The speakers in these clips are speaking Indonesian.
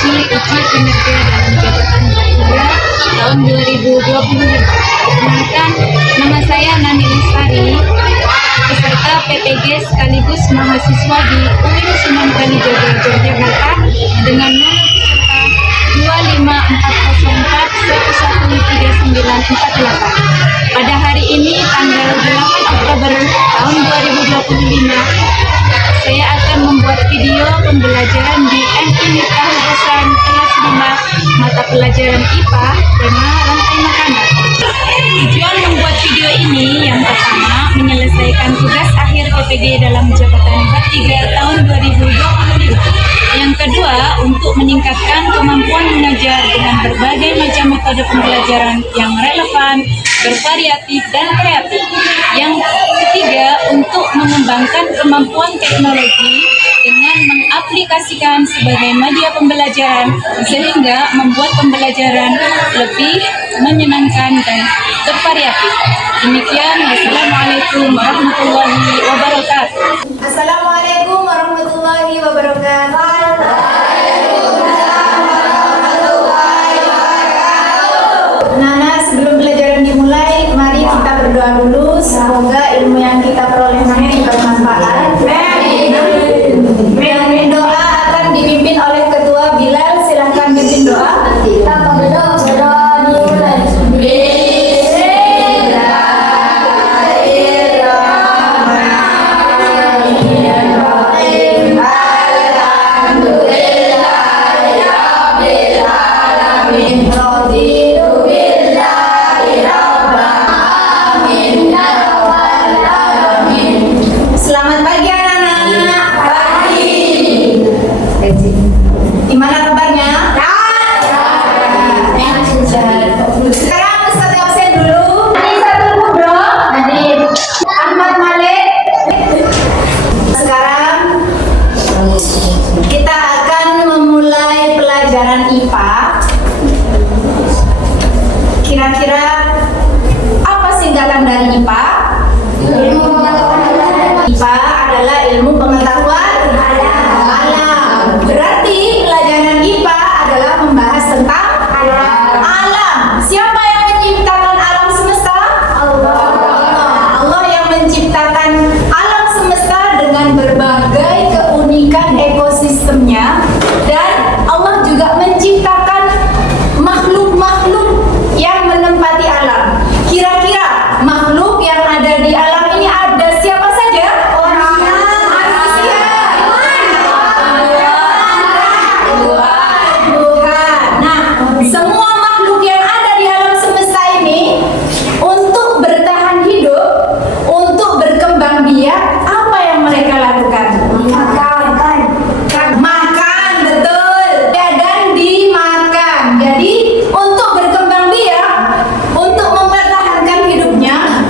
memasuki uji kinerja dalam jabatan K3 tahun 2020. Perkenalkan, nama saya Nani Lestari, peserta PPG sekaligus mahasiswa di UIN Sunan Kalijaga, Yogyakarta dengan nomor peserta 25404113948. Pada hari ini tanggal 8 Oktober tahun 2025, saya akan membuat video pembelajaran di MI Miftahul Hasan kelas 5 mata pelajaran IPA tema rantai makanan. Tujuan membuat video ini yang pertama menyelesaikan tugas akhir PPG dalam jabatan K3 tahun 2020. Yang kedua, untuk meningkatkan kemampuan mengajar dengan berbagai macam metode pembelajaran yang relevan, bervariatif, dan kreatif. Yang ketiga, untuk mengembangkan kemampuan teknologi dengan mengaplikasikan sebagai media pembelajaran sehingga membuat pembelajaran lebih menyenangkan dan bervariatif. Demikian, wassalamualaikum warahmatullahi wabarakatuh. Assalamualaikum warahmatullahi wabarakatuh. Nana, sebelum pelajaran dimulai, mari kita berdoa dulu. Semoga ilmu yang kita peroleh nanti bermanfaat. Dan doa akan dipimpin oleh Ketua Bilal. Silahkan pimpin doa. Kita berdoa dimulai. Selamat pagi anak-anak. Pagi. Gimana kabarnya? Sekarang Ustaz absen dulu. Satu Kubro. Ahmad Malik. Sekarang kita akan memulai pelajaran IPA. Kira-kira apa singkatan dari IPA? IPA adalah ilmu pengetahuan alam. Berarti pelajaran IPA adalah membahas tentang alam. Siapa yang menciptakan alam semesta? Allah. Allah yang menciptakan alam semesta dengan berbagai keunikan ekosistemnya, dan Allah juga menciptakan makhluk-makhluk yang menempati alam. Kira-kira makhluk yang ada di alam ini ada siapa saja? Manusia. Tuhan. Nah, semua makhluk yang ada di alam semesta ini untuk bertahan hidup, untuk berkembang biak, apa yang mereka lakukan? Makan, betul. Ya, dan dimakan. Jadi untuk berkembang biak, untuk mempertahankan hidupnya,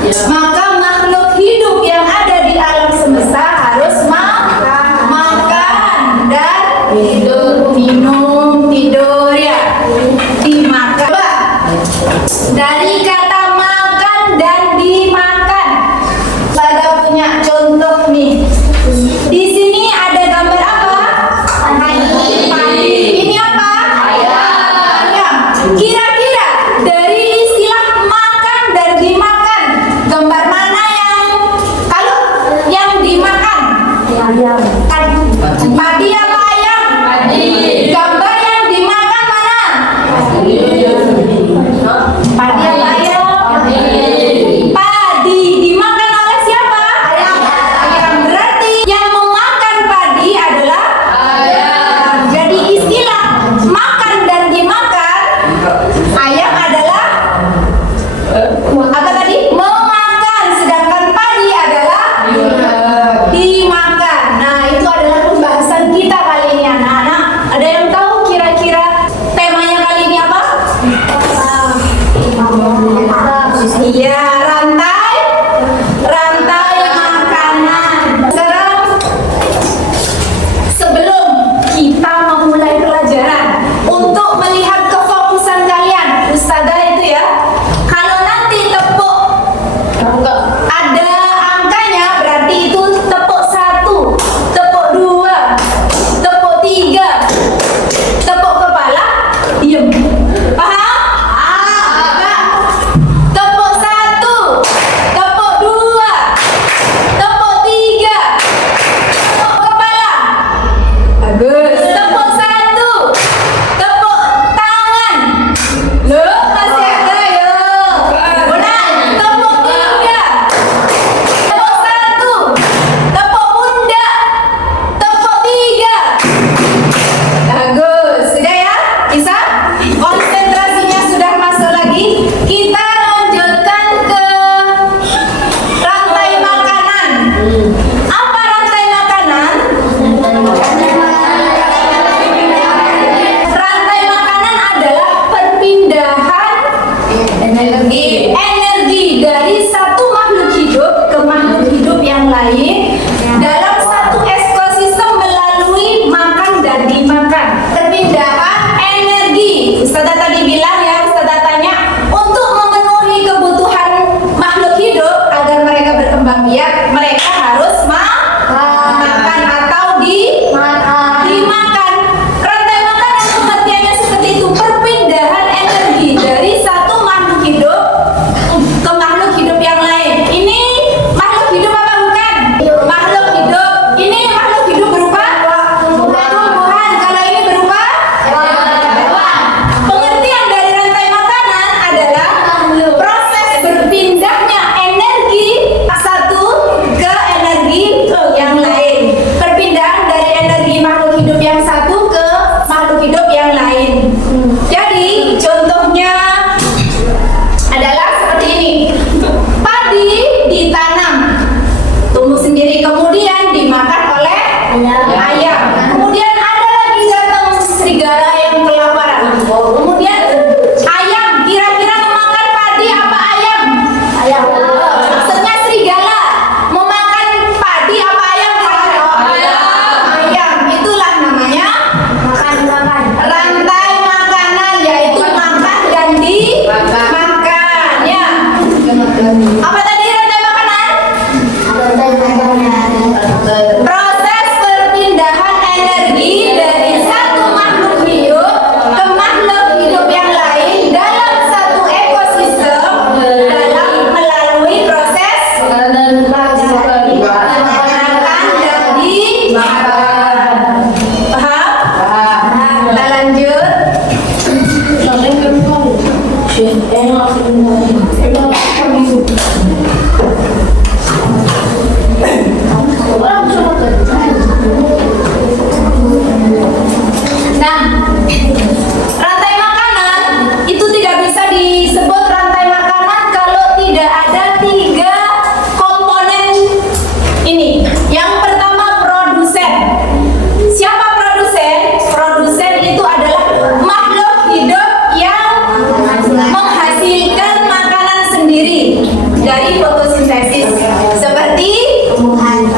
dari fotosintesis. Seperti tumbuhan.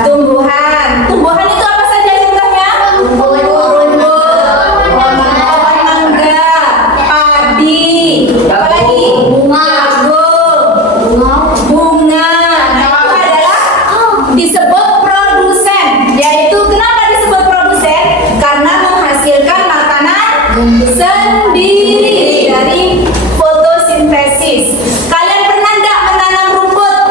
Tumbuhan itu apa saja contohnya? Rumput, pohon mangga, padi, apa lagi? Jagung, bunga. Nah, itu adalah disebut produsen. Yaitu kenapa disebut produsen? Karena menghasilkan makanan sendiri dari fotosintesis. Kalian pernah enggak menanam rumput?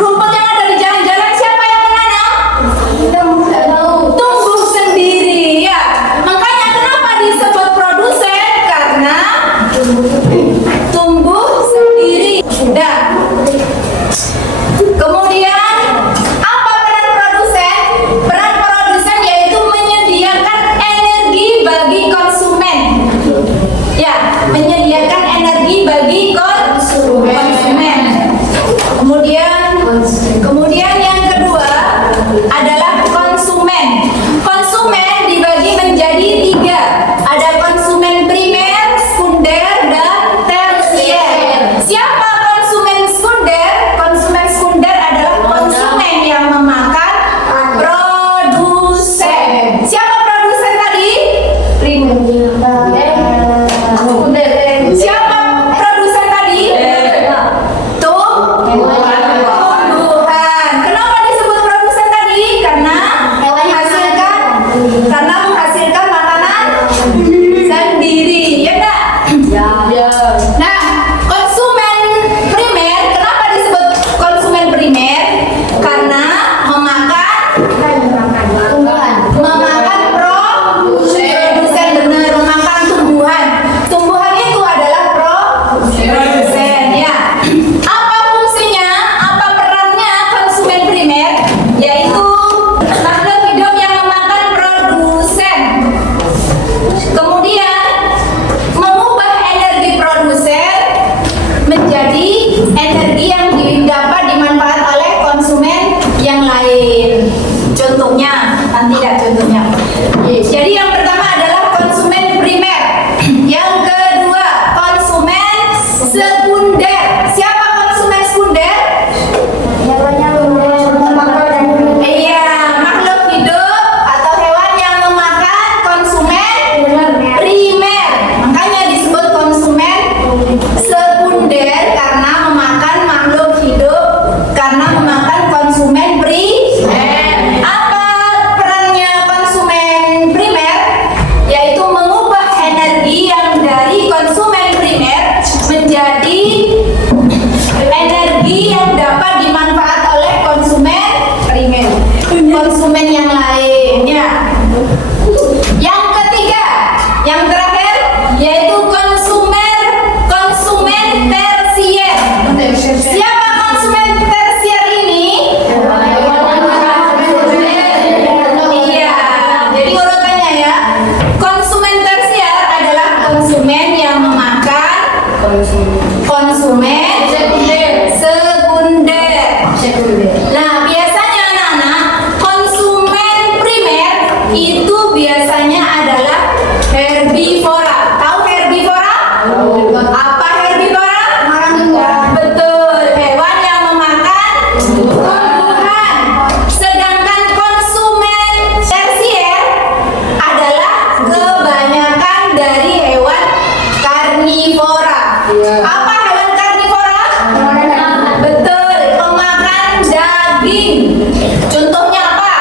Rumput yang ada di jalan-jalan siapa yang menanam? Tumbuh sendiri ya. Makanya kenapa disebut produsen? Karena tumbuh sendiri. Nah, kemudian apa peran produsen? Peran produsen yaitu menyediakan energi bagi konsumen. Ya, menyediakan energi bagi konsumen. Kemudian yang kedua adalah konsumen. Konsumen dibagi menjadi 3. Ada konsumen primer, sekunder, dan tersier. Siapa konsumen sekunder? Konsumen sekunder adalah konsumen yang memakan produsen. Siapa produsen tadi? Siapa produsen tadi? Tumbuhan. Kenapa disebut produsen tadi? Karena menghasilkan makanan sendiri, ya enggak? Nah, konsumen primer, kenapa disebut konsumen primer? Karena memakan produsen, benar, memakan tumbuhan. Tumbuhan itu adalah produsen, ya. Apa fungsinya? Apa perannya konsumen primer? Yaitu makhluk hidup yang memakan produsen. Kemudian mengubah energi produsen menjadi energi yang dapat dimanfaat oleh konsumen yang lain. Contohnya, nanti lihat contohnya. Jadi yang pertama adalah konsumen primer. Yang kedua, konsumen sekunder. Siapa konsumen sekunder? Iya, makhluk hidup atau hewan yang memakan konsumen primer. Makanya disebut konsumen sekunder karena memakan makhluk hidup, karena memakan konsumen primer. Apa perannya konsumen primer? Yaitu mengubah energi yang dari konsumen primer menjadi energi yang dapat dimanfaat oleh konsumen primer, konsumen yang lain, ya. Yang ketiga, yang terakhir yaitu konsumen tersier. Siapa konsumen tersier ini? Iya, jadi urutannya ya. Konsumen tersier adalah konsumen yang memakan konsumen sekunder. Nah, biasanya anak-anak, konsumen primer itu biasanya adalah herbivora. Tahu herbivora? Apa herbivora? Betul, hewan yang memakan tumbuhan. Sedangkan konsumen tersier adalah kebanyakan dari hewan karnivora. Apa hewan karnivora? Betul, pemakan daging. Contohnya apa?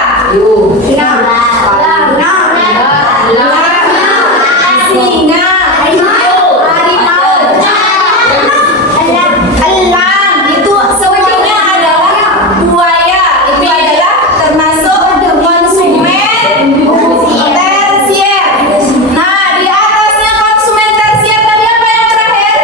Singa, harimau, elang, itu semuanya adalah buaya. Itu adalah termasuk konsumen tersier. Nah, di atasnya konsumen tersier tadi apa yang terakhir?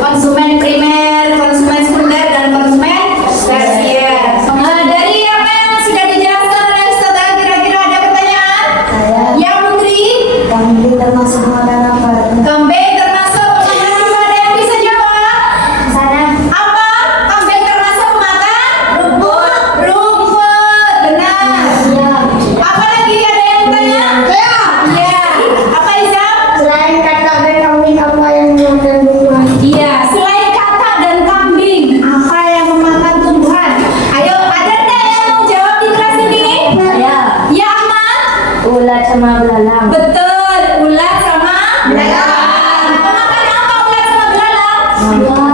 konsumen primer, konsumen sekunder, dan konsumen tersier. Dari apa yang sudah dijelaskan oleh Ustaz, kira-kira ada pertanyaan? Ya, Putri? Kambing termasuk makanan apa? Kambing termasuk makanan apa? Ada yang bisa jawab? Sana. Apa? Kambing termasuk makan? Rumput. Rumput, benar. Iya. Apa lagi, ada yang bertanya? Ya. Apa, Izam? Selain kata dan kambing apa yang mengandung? Iya, selain kata dan kambing, apa yang memakan tumbuhan? Ayo, ada nggak yang mau jawab di kelas ini? Saya. Ya, Ahmad? Ulat sama belalang. Betul, ulat sama belalang. Memakan apa ulat sama belalang? Buah.